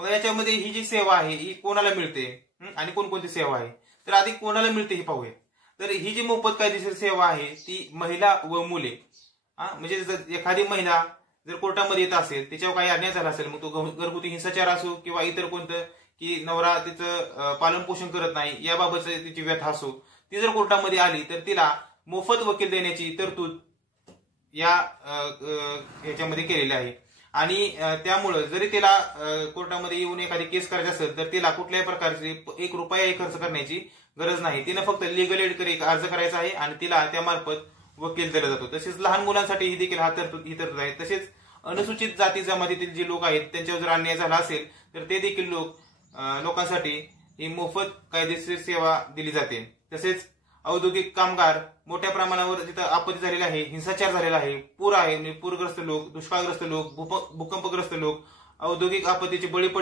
मग याच्यामध्ये ही जी सेवा आहे ही कोणाला मिळते आणि कोणकोणती सेवा आहे, तर आधी कोणाला मिळते हे पाहूया. तर ही जी मोफत कायदेशीर सेवा आहे ती महिला व मुले, म्हणजे जर एखादी महिला जर कोर्टामध्ये येत असेल, त्याच्यावर काही अन्याय झाला असेल, मग तो घरगुती हिंसाचार असो किंवा इतर कोणतं की नवरा तिचं पालन पोषण करत नाही याबाबत तिची व्यथा असो, ती जर कोर्टामध्ये आली तर तिला मोफत वकील देण्याची तरतूद या ह्याच्यामध्ये केलेली आहे. आणि त्यामुळं जरी तिला कोर्टामध्ये येऊन एखादी केस करायची असेल तर तिला कुठल्याही प्रकारचे 1 रुपयाही खर्च करण्याची गरज नाही. तिनं फक्त लिगल एड कडे अर्ज करायचा आहे आणि तिला त्यामार्फत वकील दिला जातो. तसेच लहान मुलांसाठी ही देखील ही तरतूद आहे. तसेच अनुसूचित जाती जमातीतील जे लोक आहेत त्यांच्यावर जर अन्याय झाला असेल तर ते देखील लोकांसाठी ही मोफत कायदेशीर सेवा दिली जाते. तसेच औद्योगिक कामगार, मोठ्या प्रमाणावर जिथं आपत्ती झालेली आहे, हिंसाचार झालेला आहे, पूर आहे, पूरग्रस्त लोक, दुष्काळग्रस्त लोक, भूकंपग्रस्त लोक, औद्योगिक आपत्तीचे बळी पडले